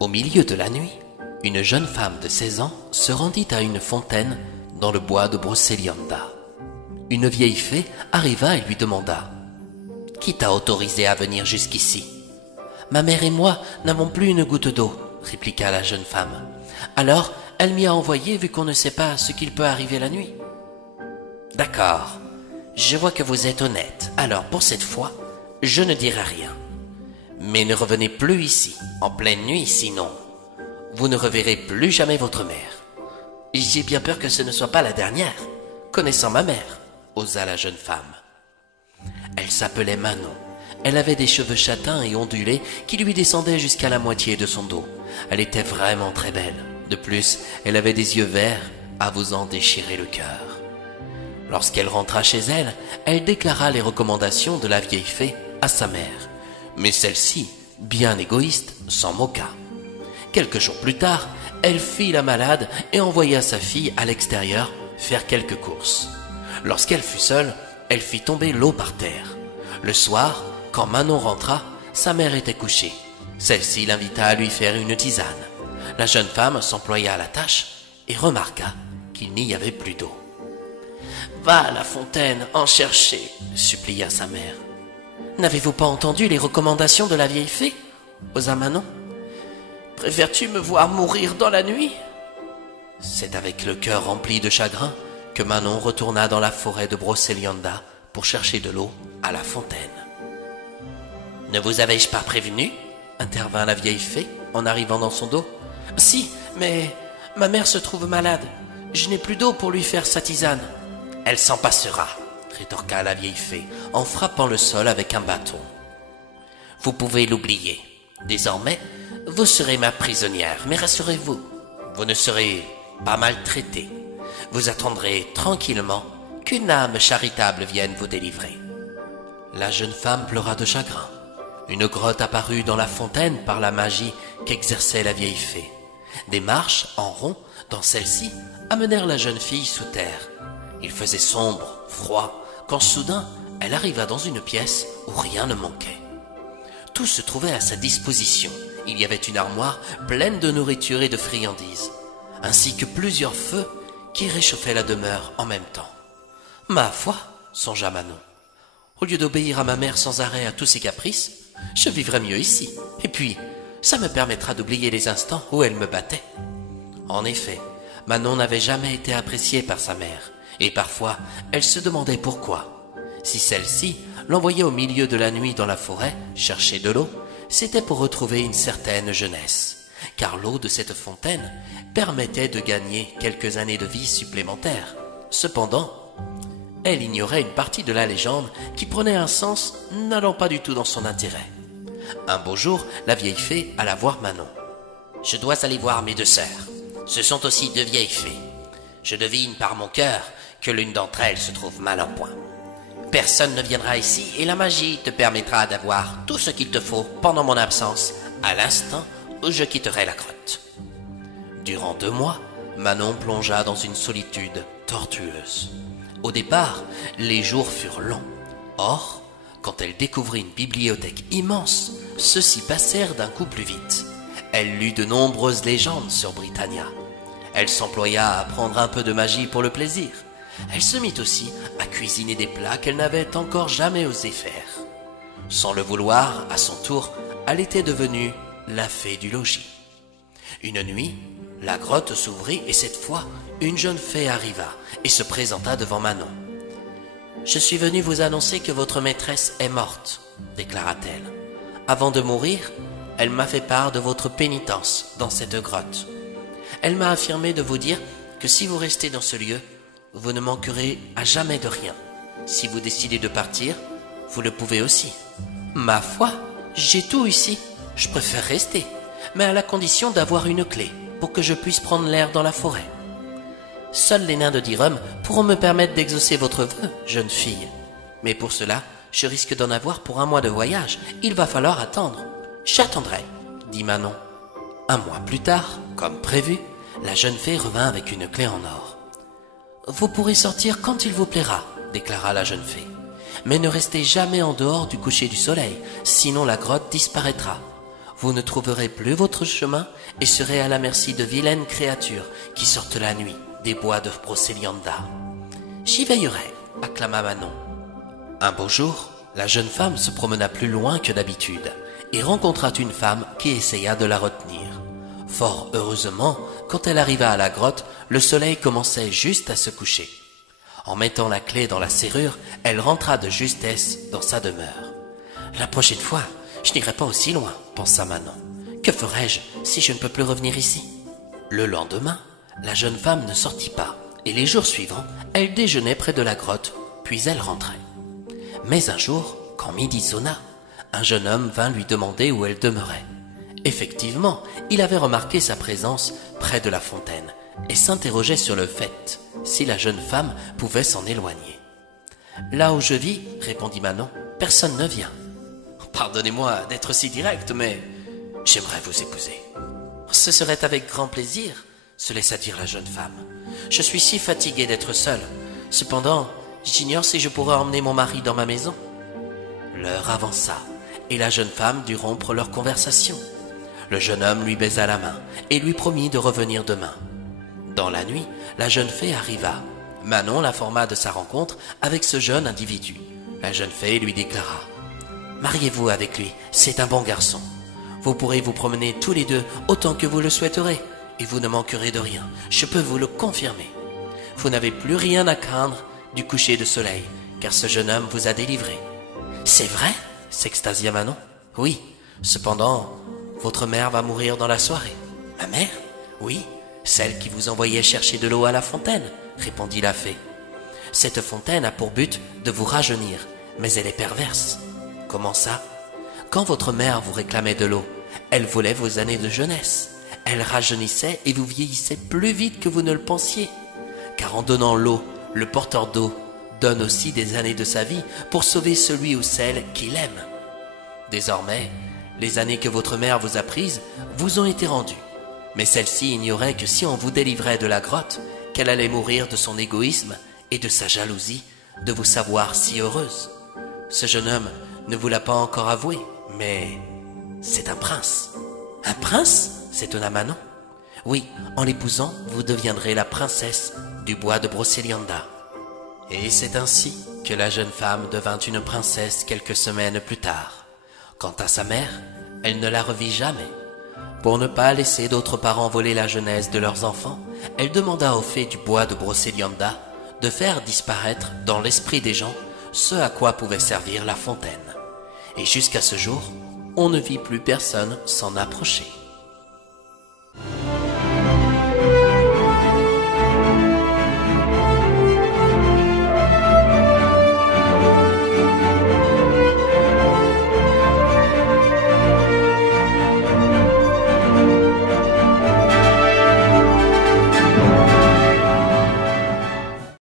Au milieu de la nuit, une jeune femme de 16 ans se rendit à une fontaine dans le bois de Brocéliande. Une vieille fée arriva et lui demanda « Qui t'a autorisé à venir jusqu'ici ?»« Ma mère et moi n'avons plus une goutte d'eau, » répliqua la jeune femme. « Alors, elle m'y a envoyé vu qu'on ne sait pas ce qu'il peut arriver la nuit. »« D'accord, je vois que vous êtes honnête, alors pour cette fois, je ne dirai rien. Mais ne revenez plus ici, en pleine nuit, sinon vous ne reverrez plus jamais votre mère. »« J'ai bien peur que ce ne soit pas la dernière, connaissant ma mère, » osa la jeune femme. Elle s'appelait Manon. Elle avait des cheveux châtains et ondulés qui lui descendaient jusqu'à la moitié de son dos. Elle était vraiment très belle. De plus, elle avait des yeux verts à vous en déchirer le cœur. Lorsqu'elle rentra chez elle, elle déclara les recommandations de la vieille fée à sa mère. Mais celle-ci, bien égoïste, s'en moqua. Quelques jours plus tard, elle fit la malade et envoya sa fille à l'extérieur faire quelques courses. Lorsqu'elle fut seule, elle fit tomber l'eau par terre. Le soir, quand Manon rentra, sa mère était couchée. Celle-ci l'invita à lui faire une tisane. La jeune femme s'employa à la tâche et remarqua qu'il n'y avait plus d'eau. « Va à la fontaine en chercher, » supplia sa mère. « N'avez-vous pas entendu les recommandations de la vieille fée ?» osa Manon. « Préfères-tu me voir mourir dans la nuit ?» C'est avec le cœur rempli de chagrin que Manon retourna dans la forêt de Brocéliande pour chercher de l'eau à la fontaine. « Ne vous avais-je pas prévenu ?» intervint la vieille fée en arrivant dans son dos. « Si, mais ma mère se trouve malade. Je n'ai plus d'eau pour lui faire sa tisane. »« Elle s'en passera, » rétorqua la vieille fée en frappant le sol avec un bâton. « Vous pouvez l'oublier. Désormais, vous serez ma prisonnière, mais rassurez-vous, vous ne serez pas maltraitée. Vous attendrez tranquillement qu'une âme charitable vienne vous délivrer. » La jeune femme pleura de chagrin. Une grotte apparut dans la fontaine par la magie qu'exerçait la vieille fée. Des marches en rond dans celle-ci amenèrent la jeune fille sous terre. Il faisait sombre, froid, quand soudain elle arriva dans une pièce où rien ne manquait. Tout se trouvait à sa disposition. Il y avait une armoire pleine de nourriture et de friandises, ainsi que plusieurs feux qui réchauffaient la demeure en même temps. « Ma foi, » songea Manon, « au lieu d'obéir à ma mère sans arrêt à tous ses caprices, je vivrais mieux ici, et puis ça me permettra d'oublier les instants où elle me battait. » En effet, Manon n'avait jamais été appréciée par sa mère, et parfois elle se demandait pourquoi. Si celle-ci l'envoyait au milieu de la nuit dans la forêt chercher de l'eau, c'était pour retrouver une certaine jeunesse, car l'eau de cette fontaine permettait de gagner quelques années de vie supplémentaires. Cependant, elle ignorait une partie de la légende qui prenait un sens n'allant pas du tout dans son intérêt. Un beau jour, la vieille fée alla voir Manon. « Je dois aller voir mes deux sœurs. Ce sont aussi deux vieilles fées. Je devine par mon cœur que l'une d'entre elles se trouve mal en point. Personne ne viendra ici et la magie te permettra d'avoir tout ce qu'il te faut pendant mon absence, à l'instant où je quitterai la grotte. » Durant 2 mois, Manon plongea dans une solitude tortueuse. Au départ, les jours furent longs. Or, quand elle découvrit une bibliothèque immense, ceux-ci passèrent d'un coup plus vite. Elle lut de nombreuses légendes sur Britannia. Elle s'employa à apprendre un peu de magie pour le plaisir. Elle se mit aussi à cuisiner des plats qu'elle n'avait encore jamais osé faire. Sans le vouloir, à son tour, elle était devenue la fée du logis. Une nuit, la grotte s'ouvrit et cette fois, une jeune fée arriva et se présenta devant Manon. « Je suis venue vous annoncer que votre maîtresse est morte, » déclara-t-elle. « Avant de mourir, elle m'a fait part de votre pénitence dans cette grotte. Elle m'a affirmé de vous dire que si vous restez dans ce lieu, vous ne manquerez à jamais de rien. Si vous décidez de partir, vous le pouvez aussi. Ma foi, j'ai tout ici. Je préfère rester, mais à la condition d'avoir une clé pour que je puisse prendre l'air dans la forêt. Seuls les nains de Dirum pourront me permettre d'exaucer votre vœu, jeune fille. Mais pour cela, je risque d'en avoir pour 1 mois de voyage. Il va falloir attendre. J'attendrai, dit Manon. 1 mois plus tard, comme prévu, la jeune fée revint avec une clé en or. « Vous pourrez sortir quand il vous plaira, » déclara la jeune fée. « Mais ne restez jamais en dehors du coucher du soleil, sinon la grotte disparaîtra. vous ne trouverez plus votre chemin et serez à la merci de vilaines créatures qui sortent la nuit des bois de Brocéliande. J'y veillerai, acclama Manon. Un beau jour, la jeune femme se promena plus loin que d'habitude et rencontra une femme qui essaya de la retenir. Fort heureusement, quand elle arriva à la grotte, le soleil commençait juste à se coucher. En mettant la clé dans la serrure, elle rentra de justesse dans sa demeure. La prochaine fois, je n'irai pas aussi loin, pensa Manon. Que ferai-je si je ne peux plus revenir ici? Le lendemain, la jeune femme ne sortit pas, et les jours suivants, elle déjeunait près de la grotte, puis elle rentrait. Mais un jour, quand midi sonna, un jeune homme vint lui demander où elle demeurait. Effectivement, il avait remarqué sa présence près de la fontaine et s'interrogeait sur le fait si la jeune femme pouvait s'en éloigner. « Là où je vis, répondit Manon, personne ne vient. »« Pardonnez-moi d'être si direct, mais j'aimerais vous épouser. »« Ce serait avec grand plaisir, » se laissa dire la jeune femme. « Je suis si fatiguée d'être seule. Cependant, j'ignore si je pourrais emmener mon mari dans ma maison. » L'heure avança, et la jeune femme dut rompre leur conversation. Le jeune homme lui baisa la main et lui promit de revenir demain. Dans la nuit, la jeune fée arriva. Manon l'informa de sa rencontre avec ce jeune individu. La jeune fée lui déclara: « Mariez-vous avec lui, c'est un bon garçon. Vous pourrez vous promener tous les deux autant que vous le souhaiterez, et vous ne manquerez de rien, je peux vous le confirmer. Vous n'avez plus rien à craindre du coucher de soleil, car ce jeune homme vous a délivré. »« C'est vrai ?» s'extasia Manon. « Oui, cependant, votre mère va mourir dans la soirée. »« Ma mère ? Oui, celle qui vous envoyait chercher de l'eau à la fontaine, » répondit la fée. « Cette fontaine a pour but de vous rajeunir, mais elle est perverse. »« Comment ça ? Quand votre mère vous réclamait de l'eau, elle volait vos années de jeunesse. Elle rajeunissait et vous vieillissait plus vite que vous ne le pensiez. Car en donnant l'eau, le porteur d'eau donne aussi des années de sa vie pour sauver celui ou celle qu'il aime. Désormais, les années que votre mère vous a prises vous ont été rendues. Mais celle-ci ignorait que si on vous délivrait de la grotte, qu'elle allait mourir de son égoïsme et de sa jalousie de vous savoir si heureuse. Ce jeune homme ne vous l'a pas encore avoué, mais c'est un prince. »« Un prince ?» s'étonna Manon. « Oui, en l'épousant, vous deviendrez la princesse du bois de Brocéliande. » Et c'est ainsi que la jeune femme devint une princesse quelques semaines plus tard. Quant à sa mère, elle ne la revit jamais. Pour ne pas laisser d'autres parents voler la jeunesse de leurs enfants, elle demanda aux fées du bois de Brocéliande de faire disparaître dans l'esprit des gens ce à quoi pouvait servir la fontaine. Et jusqu'à ce jour, on ne vit plus personne s'en approcher.